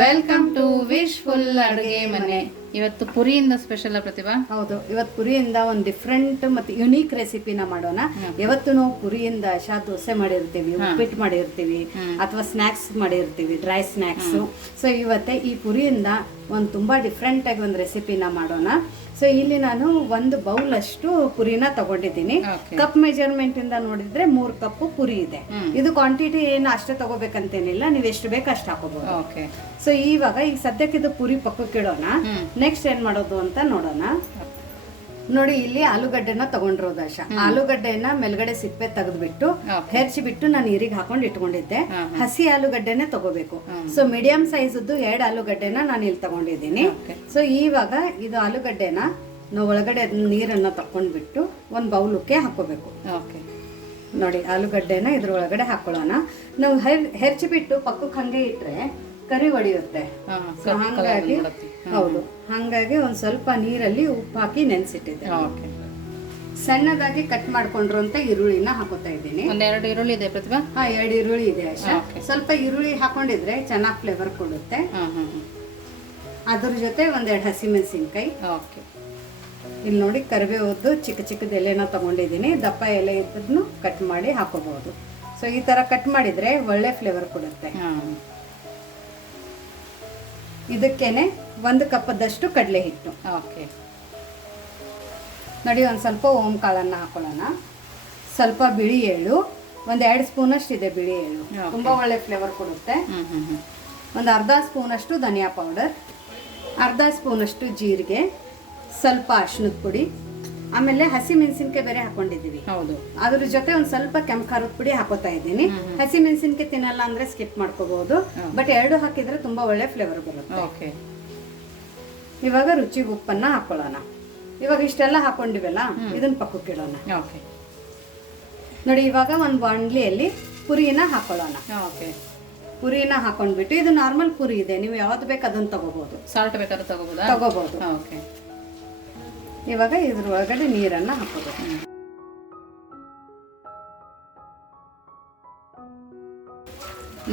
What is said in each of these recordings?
Welcome to wishful ಅಡುಗೆ ಮನೆ. ಇವತ್ತು ಪುರಿಯಿಂದ ಸ್ಪೆಷಲ್ ಪ್ರತಿಭಾ. ಹೌದು, ಇವತ್ತು ಪುರಿಯಿಂದ ಒಂದು ಡಿಫ್ರೆಂಟ್ ಮತ್ತು ಯುನೀಕ್ ರೆಸಿಪಿನ ಮಾಡೋಣ. ಯಾವತ್ತು ನಾವು ಪುರಿಯಿಂದ ದೋಸೆ ಮಾಡಿರ್ತೀವಿ, ಉಪ್ಪಿಟ್ಟು ಮಾಡಿರ್ತೀವಿ, ಅಥವಾ ಸ್ನ್ಯಾಕ್ಸ್ ಮಾಡಿರ್ತೀವಿ, ಡ್ರೈ ಸ್ನ್ಯಾಕ್ಸ್. ಸೊ ಇವತ್ತೇ ಈ ಪುರಿಯಿಂದ ಒಂದು ತುಂಬಾ ಡಿಫ್ರೆಂಟ್ ಆಗಿ ಒಂದು ರೆಸಿಪಿನ ಮಾಡೋಣ. ಸೊ ಇಲ್ಲಿ ನಾನು ಒಂದು ಬೌಲ್ ಅಷ್ಟು ಪುರಿನ ತಗೊಂಡಿದ್ದೀನಿ. ಕಪ್ ಮೆಜರ್ಮೆಂಟ್ ಇಂದ ನೋಡಿದ್ರೆ 3 ಕಪ್ ಪುರಿ ಇದೆ. ಇದು ಕ್ವಾಂಟಿಟಿ ಏನು ಅಷ್ಟೇ ತಗೋಬೇಕಂತೇನಿಲ್ಲ, ನೀವು ಎಷ್ಟು ಬೇಕು ಅಷ್ಟು ಹಾಕೋಬಹುದು. ಸೊ ಈಗ ಸದ್ಯಕ್ಕೆ ಇದು ಪುರಿ ಪಕ್ಕಕ್ಕೆ ಇಡೋಣ. ನೆಕ್ಸ್ಟ್ ಏನ್ ಮಾಡೋದು ಅಂತ ನೋಡೋಣ. ನೋಡಿ, ಇಲ್ಲಿ ಆಲೂಗಡ್ಡೆನ ತಗೊಂಡಿರೋದು ಆಶಾ. ಆಲೂಗಡ್ಡೆನ ಮೇಲ್ಗಡೆ ಸಿಪ್ಪೆ ತೆಗೆದ್ಬಿಟ್ಟು ಹೆರ್ಚಿಬಿಟ್ಟು ನಾನು ನೀರಿಗೆ ಹಾಕೊಂಡು ಇಟ್ಕೊಂಡಿದ್ದೆ. ಹಸಿ ಆಲೂಗಡ್ಡೆನೆ ತಗೋಬೇಕು. ಸೊ ಮೀಡಿಯಂ ಸೈಜ್ದು 2 ಆಲೂಗಡ್ಡೆನ ನಾನು ಇಲ್ಲಿ ತಗೊಂಡಿದ್ದೀನಿ. ಸೊ ಇವಾಗ ಇದು ಆಲೂಗಡ್ಡೆನ ನಾವು ಒಳಗಡೆ ನೀರನ್ನ ತಕೊಂಡ್ಬಿಟ್ಟು ಒಂದು ಬೌಲಕ್ಕೆ ಹಾಕೋಬೇಕು. ನೋಡಿ, ಆಲೂಗಡ್ಡೆನ ಇದ್ರ ಒಳಗಡೆ ಹಾಕೊಳ್ಳೋಣ. ನಾವು ಹೆರ್ಚಿಬಿಟ್ಟು ಪಕ್ಕಕ್ಕೆ ಹಂಗೆ ಇಟ್ರೆ ಕರಿ ಹೊಡೆಯುತ್ತೆ. ಹಂಗಾಗಿ ಹೌದು, ಹಂಗಾಗಿ ಒಂದ್ ಸ್ವಲ್ಪ ನೀರಲ್ಲಿ ಉಪ್ಪು ಹಾಕಿ ನೆನ್ಸಿಟ್ಟಿದ್ದೆ. ಸಣ್ಣದಾಗಿ ಕಟ್ ಮಾಡ್ಕೊಂಡಿರುವಂತ ಈರುಳ್ಳಿನ ಹಾಕೋತಾ ಇದ್ದೀನಿ. 2 ಈರುಳ್ಳಿ ಇದೆ ಪ್ರತಿಭಾ. 2 ಈರುಳ್ಳಿ ಇದೆ ಆಶಾ. ಸ್ವಲ್ಪ ಈರುಳ್ಳಿ ಹಾಕೊಂಡಿದ್ರೆ ಚೆನ್ನಾಗಿ ಫ್ಲೇವರ್ ಕೊಡುತ್ತೆ. ಅದ್ರ ಜೊತೆ 1-2 ಹಸಿಮೆಣಸಿನ್ಕಾಯಿ. ಇಲ್ಲಿ ನೋಡಿ, ಕರಿಬೇವದ್ದು ಚಿಕ್ಕ ಚಿಕ್ಕದ ಎಲೆನ ತಗೊಂಡಿದ್ದೀನಿ. ದಪ್ಪ ಎಲೆ ಇದ್ರೂ ಕಟ್ ಮಾಡಿ ಹಾಕೋಬಹುದು. ಸೊ ಈ ತರ ಕಟ್ ಮಾಡಿದ್ರೆ ಒಳ್ಳೆ ಫ್ಲೇವರ್ ಕೊಡುತ್ತೆ. ಇದಕ್ಕೇನೆ 1 ಕಪ್ಪದಷ್ಟು ಕಡಲೆ ಹಿಟ್ಟು. ನೋಡಿ, ಒಂದು ಸ್ವಲ್ಪ ಓಂ ಕಾಳನ್ನ ಹಾಕೊಳ್ಳೋಣ. ಸ್ವಲ್ಪ ಬಿಳಿ ಎಳ್ಳು, 1-2 ಸ್ಪೂನ್ ಅಷ್ಟು ಇದೆ ಬಿಳಿ ಎಳ್ಳು, ತುಂಬಾ ಒಳ್ಳೆ ಫ್ಲೇವರ್ ಕೊಡುತ್ತೆ. ಒಂದು ಅರ್ಧ ಸ್ಪೂನ್ ಅಷ್ಟು ಧನಿಯಾ ಪೌಡರ್, ಅರ್ಧ ಸ್ಪೂನ್ ಅಷ್ಟು ಜೀರಿಗೆ, ಸ್ವಲ್ಪ ಅರಿಶಿಣದ ಪುಡಿ, ಆಮೇಲೆ ಹಸಿ ಮೆಣಸಿನ್ಕಾಯಿ ಬೇರೆ ಹಾಕೊಂಡಿದ್ದೀವಿ. ಹೌದು, ಅದ್ರ ಜೊತೆ ಒಂದ್ ಸ್ವಲ್ಪ ಕೆಂಪು ಖಾರದ ಪುಡಿ ಹಾಕೋತಾ ಇದ್ದೀನಿ. ಹಸಿ ಮೆಣಸಿನ್ಕಾಯಿ ತಿನ್ನಲ್ಲ ಅಂದ್ರೆ ಸ್ಕಿಪ್ ಮಾಡ್ಕೋಬಹುದು, ಬಟ್ 2 ಹಾಕಿದ್ರೆ ತುಂಬಾ ಒಳ್ಳೆ ಫ್ಲೇವರ್ ಬರುತ್ತೆ. ಇವಾಗ ರುಚಿಗೆ ಉಪ್ಪನ್ನ ಹಾಕೊಳ್ಳೋಣ. ಇವಾಗ ಇಷ್ಟೆಲ್ಲ ಹಾಕೊಂಡಿವಲ್ಲ, ಇದನ್ನ ಪಕ್ಕಕ್ಕೆ ಇಡೋಣ. ನೋಡಿ, ಇವಾಗ ಒಂದು ಬಾಣಲಿಯಲ್ಲಿ ಪುರಿನ ಹಾಕೊಳ್ಳೋಣ. ಪುರಿನ ಹಾಕೊಂಡ್ಬಿಟ್ಟು, ಇದು ನಾರ್ಮಲ್ ಪುರಿ ಇದೆ, ನೀವು ಯಾವ್ದು ಬೇಕು ಅದನ್ನ ತಗೋಬಹುದು. ಸಾಲ್ಟ್ ಬೇಕಾದ್ರೆ ತಗೋಬಹುದು. ಇವಾಗ ಇದ್ರ ಒಳಗಡೆ ನೀರನ್ನ ಹಾಕೋಬೇಕು.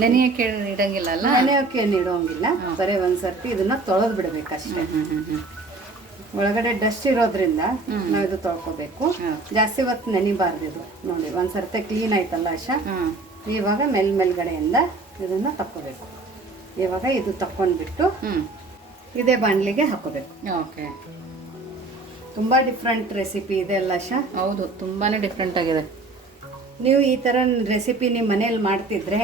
ನೆನೆಯಕ್ಕೆ ಇಡಂಗಿಲ್ಲ ಅಲ್ಲ? ನೆನೆಯೋಕೆ ಇಡೋಂಗಿಲ್ಲ, ಬರೀ ಒಂದ್ಸರ್ತಿ ಇದನ್ನ ತೊಳೆದ್ ಬಿಡ್ಬೇಕಷ್ಟೇ. ಒಳಗಡೆ ಡಸ್ಟ್ ಇರೋದ್ರಿಂದ ನಾವು ಇದು ತೊಳ್ಕೊಬೇಕು. ಜಾಸ್ತಿ ಹೊತ್ತು ನೆನಿಬಾರ್ದು ಇದು. ನೋಡಿ, ಒಂದ್ಸರ್ತಿ ಕ್ಲೀನ್ ಆಯ್ತಲ್ಲ ಆಶಾ. ಇವಾಗ ಮೇಲ್ಗಡೆಯಿಂದ ಇದನ್ನ ತಕ್ಕೋಬೇಕು. ಇವಾಗ ಇದು ತಕ್ಕೊಂಡ್ಬಿಟ್ಟು ಇದೇ ಬಾಣ್ಲಿಗೆ ಹಾಕೋಬೇಕು. ತುಂಬಾ ಡಿಫ್ರೆಂಟ್ ರೆಸಿಪಿ ಇದೆ ಅಲ್ಲ ಆಶಾ? ಹೌದು, ತುಂಬಾನೇ ಡಿಫ್ರೆಂಟ್ ಆಗಿದೆ. ನೀವು ಈ ತರ ರೆಸಿಪಿ ನಿಮ್ಮ ಮನೇಲಿ ಮಾಡ್ತಿದ್ರೆ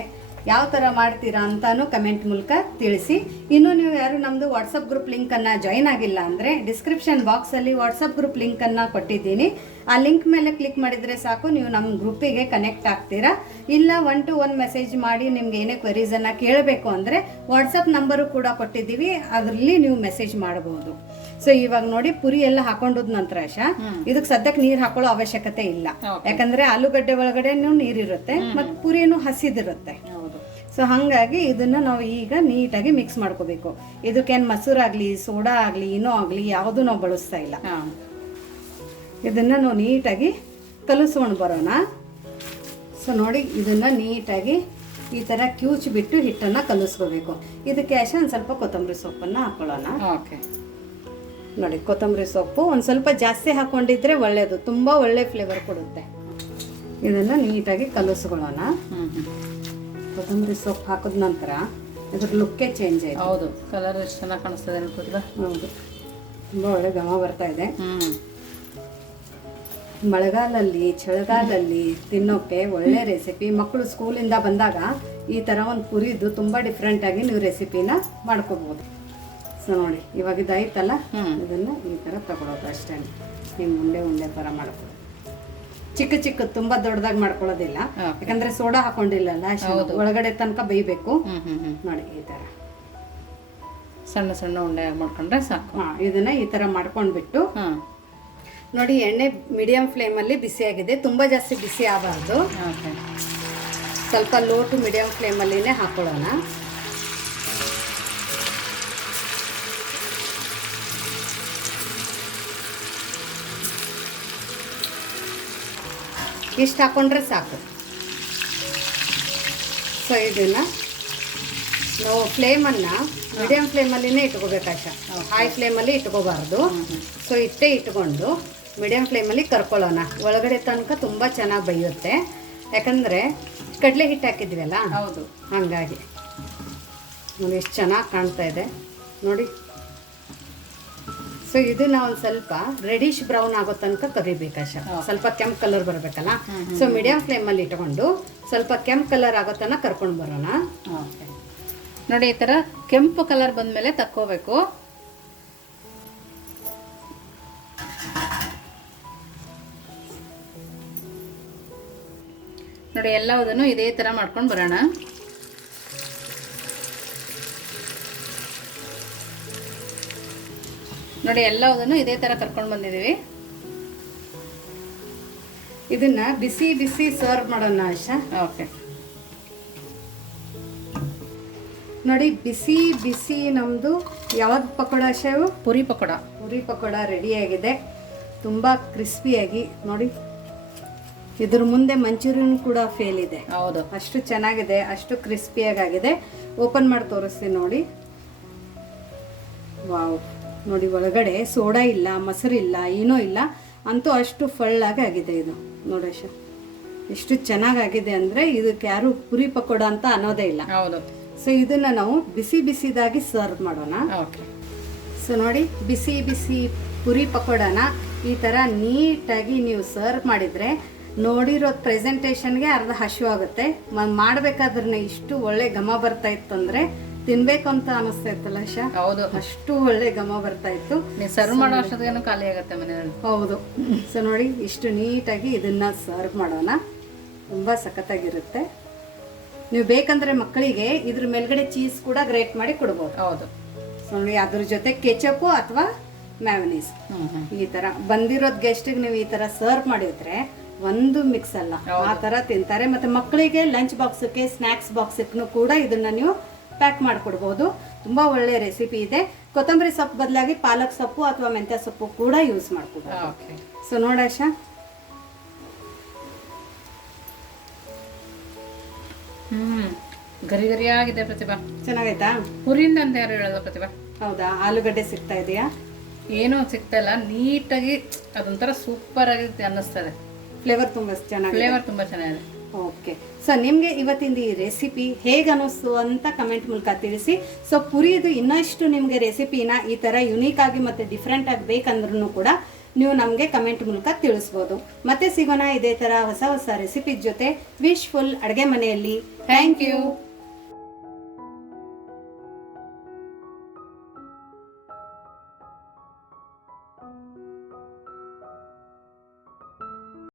ಯಾವ ತರ ಮಾಡ್ತೀರಾ ಅಂತಾನು ಕಮೆಂಟ್ ಮೂಲಕ ತಿಳಿಸಿ. ಇನ್ನು ನೀವು ಯಾರು ನಮ್ದು ವಾಟ್ಸಪ್ ಗ್ರೂಪ್ ಲಿಂಕ್ ಅನ್ನ ಜಾಯಿನ್ ಆಗಿಲ್ಲ ಅಂದ್ರೆ ಡಿಸ್ಕ್ರಿಪ್ಷನ್ ಬಾಕ್ಸ್ ಅಲ್ಲಿ ವಾಟ್ಸಪ್ ಗ್ರೂಪ್ ಲಿಂಕ್ ಅನ್ನ ಕೊಟ್ಟಿದ್ದೀನಿ. ಆ ಲಿಂಕ್ ಮೇಲೆ ಕ್ಲಿಕ್ ಮಾಡಿದ್ರೆ ಸಾಕು, ನೀವು ನಮ್ಮ ಗ್ರೂಪಿಗೆ ಕನೆಕ್ಟ್ ಆಗ್ತೀರಾ. ಇಲ್ಲ 1 to 1 ಮೆಸೇಜ್ ಮಾಡಿ ನಿಮ್ಗೆ ಏನೇ ಕ್ವೆರೀಸ್ ಅನ್ನ ಕೇಳಬೇಕು ಅಂದ್ರೆ ವಾಟ್ಸಪ್ ನಂಬರು ಕೂಡ ಕೊಟ್ಟಿದ್ದೀವಿ, ಅದರಲ್ಲಿ ನೀವು ಮೆಸೇಜ್ ಮಾಡಬಹುದು. ಸೊ ಇವಾಗ ನೋಡಿ, ಪುರಿ ಎಲ್ಲ ಹಾಕೊಂಡದ ನಂತರ ಆಶಾ, ಇದಕ್ಕೆ ಸದ್ಯಕ್ಕೆ ನೀರ್ ಹಾಕೊಳ್ಳೋ ಅವಶ್ಯಕತೆ ಇಲ್ಲ. ಯಾಕಂದ್ರೆ ಆಲೂಗಡ್ಡೆ ಒಳಗಡೆ ನೀರಿರುತ್ತೆ ಮತ್ತು ಪುರಿನೂ ಹಸಿದಿರುತ್ತೆ. ಸೊ ಹಂಗಾಗಿ ಇದನ್ನ ನಾವು ಈಗ ನೀಟಾಗಿ ಮಿಕ್ಸ್ ಮಾಡ್ಕೋಬೇಕು. ಇದಕ್ಕೇನು ಮೊಸರಾಗ್ಲಿ, ಸೋಡಾ ಆಗ್ಲಿ, ಏನೋ ಆಗ್ಲಿ ಯಾವುದು ನಾವು ಬಳಸ್ತಾ ಇಲ್ಲ. ಇದನ್ನ ನಾವು ನೀಟಾಗಿ ಕಲಿಸ್ಕೊಂಡು ಬರೋಣ. ಸೊ ನೋಡಿ, ಇದನ್ನ ನೀಟಾಗಿ ಈ ತರ ಕ್ಯೂಚ್ಬಿಟ್ಟು ಹಿಟ್ಟನ್ನ ಕಲಿಸ್ಕೋಬೇಕು. ಇದಕ್ಕೆ ಆಶಾ ಒಂದು ಸ್ವಲ್ಪ ಕೊತ್ತಂಬರಿ ಸೊಪ್ಪನ್ನ ಹಾಕೊಳ್ಳೋಣ. ನೋಡಿ, ಕೊತ್ತಂಬರಿ ಸೊಪ್ಪು ಒಂದು ಸ್ವಲ್ಪ ಜಾಸ್ತಿ ಹಾಕೊಂಡಿದ್ರೆ ಒಳ್ಳೇದು, ತುಂಬಾ ಒಳ್ಳೆ ಫ್ಲೇವರ್ ಕೊಡುತ್ತೆ. ಇದನ್ನ ನೀಟಾಗಿ ಕಲಿಸ್ಕೊಳ್ಳೋಣ. ಕೊತ್ತಂಬರಿ ಸೊಪ್ಪು ಹಾಕಿದ ನಂತರ ಇದ್ರ ಲುಕ್ಕೇ ಚೇಂಜ್ ಆಯ್ತು. ಹೌದು, ಕಲರ್ ಎಷ್ಟು ಚೆನ್ನಾಗಿ ಕಾಣಿಸ್ತದೆ ಅನ್ಕೋತಿಲ್ಲ? ಹೌದು, ತುಂಬಾ ಒಳ್ಳೆ ಘಮ ಬರ್ತಾ ಇದೆ. ಮಳೆಗಾಲಲ್ಲಿ, ಚಳಿಗಾಲಲ್ಲಿ ತಿನ್ನೋಕೆ ಒಳ್ಳೆ ರೆಸಿಪಿ. ಮಕ್ಕಳು ಸ್ಕೂಲಿಂದ ಬಂದಾಗ ಈ ತರ ಒಂದು ಪುರಿದು ತುಂಬಾ ಡಿಫ್ರೆಂಟ್ ಆಗಿ ನೀವು ರೆಸಿಪಿನ ಮಾಡ್ಕೋಬಹುದು. ಸೊ ನೋಡಿ, ಇವಾಗ ಇದಾಯ್ತಲ್ಲ, ಇದನ್ನ ಈ ತರ ತಗೊಳೋದು ಅಷ್ಟೇ. ಹಿಂಗೆ ಉಂಡೆ ತರ ಮಾಡ್ಕೊಳ್ಳೋದು. ಚಿಕ್ಕ ತುಂಬಾ ದೊಡ್ಡದಾಗಿ ಮಾಡ್ಕೊಳ್ಳೋದಿಲ್ಲ, ಯಾಕಂದ್ರೆ ಸೋಡಾ ಹಾಕೊಂಡಿಲ್ಲಲ್ಲ, ಒಳಗಡೆ ತನಕ ಬೇಯಬೇಕು. ನೋಡಿ, ಈ ತರ ಸಣ್ಣ ಉಂಡೆ ಮಾಡ್ಕೊಂಡ್ರೆ ಸಾಕು. ಇದನ್ನ ಈ ತರ ಮಾಡ್ಕೊಂಡ್ಬಿಟ್ಟು ನೋಡಿ, ಎಣ್ಣೆ ಮೀಡಿಯಂ ಫ್ಲೇಮ್ ಅಲ್ಲಿ ಬಿಸಿ ಆಗಿದೆ, ತುಂಬಾ ಜಾಸ್ತಿ ಬಿಸಿ ಆಗಬಾರ್ದು. ಸ್ವಲ್ಪ ಲೋ ಟು ಮೀಡಿಯಂ ಫ್ಲೇಮ್ ಅಲ್ಲಿನೇ ಹಾಕೊಳ್ಳೋಣ. ಇಷ್ಟು ಹಾಕೊಂಡ್ರೆ ಸಾಕು. ಸೊ ಇದನ್ನ ನಾವು ಫ್ಲೇಮನ್ನು ಮೀಡಿಯಂ ಫ್ಲೇಮಲ್ಲಿನೇ ಇಟ್ಕೋಬೇಕು ಆಶಾ. ಹೈ ಫ್ಲೇಮಲ್ಲಿ ಇಟ್ಕೋಬಾರ್ದು. ಸೊ ಇಟ್ಟೇ ಇಟ್ಕೊಂಡು ಮೀಡಿಯಂ ಫ್ಲೇಮಲ್ಲಿ ಕರ್ಕೊಳ್ಳೋಣ. ಒಳಗಡೆ ತನಕ ತುಂಬ ಚೆನ್ನಾಗಿ ಬೇಯುತ್ತೆ, ಯಾಕಂದರೆ ಕಡಲೆ ಹಿಟ್ಟು ಹಾಕಿದ್ವಲ್ಲ. ಹೌದು, ಹಾಗಾಗಿ ನೋಡಿ ಎಷ್ಟು ಚೆನ್ನಾಗಿ ಕಾಣ್ತಾ ಇದೆ ನೋಡಿ. ಸೊ ಇದನ್ನ ಒಂದು ಸ್ವಲ್ಪ ರೆಡಿಶ್ ಬ್ರೌನ್ ಆಗೋ ತನಕ ಕರಿಬೇಕು ಆಶಾ. ಸ್ವಲ್ಪ ಕೆಂಪು ಕಲರ್ ಬರಬೇಕಲ್ಲ. ಸೊ ಮೀಡಿಯಂ ಫ್ಲೇಮಲ್ಲಿ ಇಟ್ಕೊಂಡು ಸ್ವಲ್ಪ ಕೆಂಪು ಕಲರ್ ಆಗೋ ತನಕ ಕರ್ಕೊಂಡು ಬರೋಣ. ಓಕೆ ನೋಡಿ, ಈ ಥರ ಕೆಂಪು ಕಲರ್ ಬಂದಮೇಲೆ ತಕ್ಕೋಬೇಕು. ನೋಡಿ ಎಲ್ಲವುದನ್ನು ಇದೇ ಥರ ಮಾಡ್ಕೊಂಡು ಬರೋಣ. ನೋಡಿ ಎಲ್ಲವುದನ್ನು ಇದೇ ಥರ ಕರ್ಕೊಂಡು ಬಂದಿದ್ದೀವಿ. ಇದನ್ನ ಬಿಸಿ ಬಿಸಿ ಸರ್ವ್ ಮಾಡೋಣ ಆಶಾ. ಓಕೆ ನೋಡಿ ಬಿಸಿ ಬಿಸಿ ನಮ್ಮದು ಯಾವ್ದು ಪಕೋಡ ಆಶಾ? ಇವು ಪುರಿ ಪಕೋಡ. ಪುರಿ ಪಕೋಡ ರೆಡಿಯಾಗಿದೆ, ತುಂಬ ಕ್ರಿಸ್ಪಿಯಾಗಿ ನೋಡಿ. ಇದ್ರ ಮುಂದೆ ಮಂಚೂರಿಯನ್ ಕೂಡ ಫೇಲ್ ಇದೆ. ಹೌದು, ಅಷ್ಟು ಚೆನ್ನಾಗಿದೆ, ಅಷ್ಟು ಕ್ರಿಸ್ಪಿಯಾಗಿದೆ. ಓಪನ್ ಮಾಡಿ ತೋರಿಸ್ತೀನಿ ನೋಡಿ. ವಾವ್ ನೋಡಿ, ಒಳಗಡೆ ಸೋಡಾ ಇಲ್ಲ, ಮೊಸರಿಲ್ಲ, ಏನೂ ಇಲ್ಲ, ಅಂತೂ ಅಷ್ಟು ಫಳ್ಳಾಗಿ ಆಗಿದೆ ಇದು ನೋಡಿ ಆಶಾ. ಎಷ್ಟು ಚೆನ್ನಾಗಾಗಿದೆ ಅಂದರೆ ಇದಕ್ಕೆ ಯಾರು ಪುರಿ ಪಕೋಡ ಅಂತ ಅನ್ನೋದೇ ಇಲ್ಲ. ಹೌದು. ಸೊ ಇದನ್ನ ನಾವು ಬಿಸಿ ಬಿಸಿದಾಗಿ ಸರ್ವ್ ಮಾಡೋಣ. ಓಕೆ. ಸೊ ನೋಡಿ, ಬಿಸಿ ಬಿಸಿ ಪುರಿ ಪಕೋಡನ ಈ ಥರ ನೀಟಾಗಿ ನೀವು ಸರ್ವ್ ಮಾಡಿದರೆ ನೋಡಿರೋ ಪ್ರೆಸೆಂಟೇಷನ್ಗೆ ಅರ್ಧ ಹಸಿವು ಆಗುತ್ತೆ. ಮಾಡಬೇಕಾದ್ರೆ ಇಷ್ಟು ಒಳ್ಳೆ ಘಮ ಬರ್ತಾ ಇತ್ತು ಅಂದರೆ ತಿನ್ಬೇಕು ಅಂತ ಅನಿಸ್ತಾ ಇತ್ತಲ್ಲ ಆಶಾ. ಹೌದು, ಅಷ್ಟು ಒಳ್ಳೆ ಘಮ ಬರ್ತಾ ಇತ್ತು. ನೀವು ಸರ್ವ್ ಮಾಡೋ ಅಷ್ಟೊತ್ತಿಗೇನು ಖಾಲಿ ಆಗುತ್ತೆ ಮನೆಯಲ್ಲಿ. ಹೌದು. ಸೊ ನೋಡಿ, ಇಷ್ಟು ನೀಟಾಗಿ ಇದನ್ನ ಸರ್ವ್ ಮಾಡೋಣ. ತುಂಬ ಸಖತ್ತಾಗಿರುತ್ತೆ. ನೀವು ಬೇಕಂದ್ರೆ ಮಕ್ಕಳಿಗೆ ಇದ್ರ ಮೇಲ್ಗಡೆ ಚೀಸ್ ಕೂಡ ಗ್ರೇಟ್ ಮಾಡಿ ಕೊಡ್ಬೋದು. ಹೌದು. ಸೊ ನೋಡಿ, ಅದ್ರ ಜೊತೆ ಕೆಚಪ್ಪು ಅಥವಾ ಮ್ಯಾವನೀಸ್ ಈ ಥರ ಬಂದಿರೋದು ಗೆಸ್ಟಿಗೆ ನೀವು ಈ ಥರ ಸರ್ವ್ ಮಾಡಿದ್ರೆ ಒಂದು ಮಿಕ್ಸ್ ಅಲ್ಲ, ಆ ಥರ ತಿಂತಾರೆ. ಮತ್ತು ಮಕ್ಕಳಿಗೆ ಲಂಚ್ ಬಾಕ್ಸಕ್ಕೆ, ಸ್ನ್ಯಾಕ್ಸ್ ಬಾಕ್ಸಕ್ಕೂ ಕೂಡ ಇದನ್ನು ನೀವು ಪ್ಯಾಕ್ ಮಾಡಿಕೊಡ್ಬೋದು. ತುಂಬ ಒಳ್ಳೆ ರೆಸಿಪಿ ಇದೆ. ಕೊತ್ತಂಬರಿ ಸೊಪ್ಪು ಬದಲಾಗಿ ಪಾಲಕ್ ಸೊಪ್ಪು ಅಥವಾ ಮೆಂತ್ಯ ಸೊಪ್ಪು ಕೂಡ ಯೂಸ್ ಮಾಡ್ಕೊಬೋದು. ಓಕೆ. ಸೊ ನೋಡಾಶಾ, ಗರಿ ಗರಿಯಾಗಿದೆ ಪ್ರತಿಭಾ. ಚೆನ್ನಾಗೈತಾ? ಪುರಿಯಿಂದ ಅಂತ ಯಾರು ಹೇಳಲ್ಲ ಪ್ರತಿಭಾ. ಹೌದಾ? ಆಲೂಗಡ್ಡೆ ಸಿಗ್ತಾ ಇದೆಯಾ? ಏನೂ ಸಿಗ್ತಾ ಇಲ್ಲ, ನೀಟಾಗಿ ಅದೊಂಥರ ಸೂಪರ್ ಆಗಿ ಅನ್ನಿಸ್ತದೆ. ಫ್ಲೇವರ್ ತುಂಬ ಚೆನ್ನಾಗಿದೆ. ಫ್ಲೇವರ್ ತುಂಬ ಚೆನ್ನಾಗಿದೆ. ಓಕೆ. ಸೊ ನಿಮಗೆ ಇವತ್ತಿಂದ ಈ ರೆಸಿಪಿ ಹೇಗೆ ಅನ್ನಿಸ್ತು ಅಂತ ಕಮೆಂಟ್ ಮೂಲಕ ತಿಳಿಸಿ. ಸೊ ಪುರಿದು ಇನ್ನಷ್ಟು ನಿಮಗೆ ರೆಸಿಪಿನ ಈ ಥರ ಯುನೀಕ್ ಆಗಿ ಮತ್ತು ಡಿಫ್ರೆಂಟ್ ಆಗಿ ಬೇಕಂದ್ರೂ ಕೂಡ ನೀವು ನಮಗೆ ಕಮೆಂಟ್ ಮೂಲಕ ತಿಳಿಸ್ಬೋದು. ಮತ್ತೆ ಸಿಗೋಣ ಇದೇ ಥರ ಹೊಸ ಹೊಸ ರೆಸಿಪಿ ಜೊತೆ. ವಿಶ್ಫುಲ್ ಅಡುಗೆ ಮನೆಯಲ್ಲಿ. Thank you.